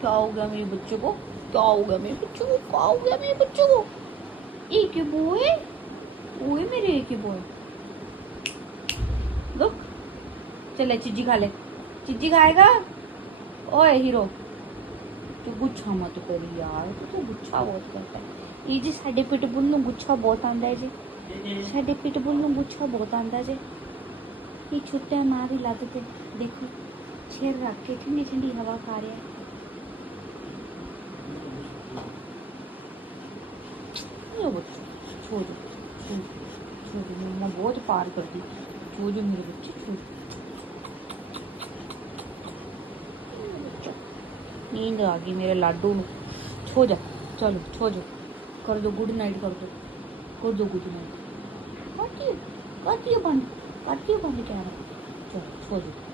क्या हो गया मेरे बच्चे को? क्या हो गया मेरे बच्चे को? क्या हो गया मेरे बच्चे को? एक बॉय, ओए मेरे एक बॉय, लुक। चले चिज्जी खा ले, चिज्जी खाएगा। ओए हीरो, तू गुच्छा मत कर यार, तू गुच्छा बहुत करता है। ये जी साडे पिटबुल नूं गुच्छा बहुत आंदा है जी, साडे पिटबुल नूं गुच्छा बहुत आंदा जी। ये छुट्टे मां दी लत ते देखो सिर रख के ठंडी ठंडी हवा खा रहा है। ये बच्चा छोड़ दो, छोड़ छोड़ दो, मम्मा बहुत पार कर दी। छोड़ दो मेरे बच्चे, छोड़। नींद आ गई मेरे लाडू में। छो जा, चलो छो जा, कर दो गुड नाइट, कर दो गुड नाइट। काटिए काटिए बंद, काटिए बंद कह रहा। चलो छो जा।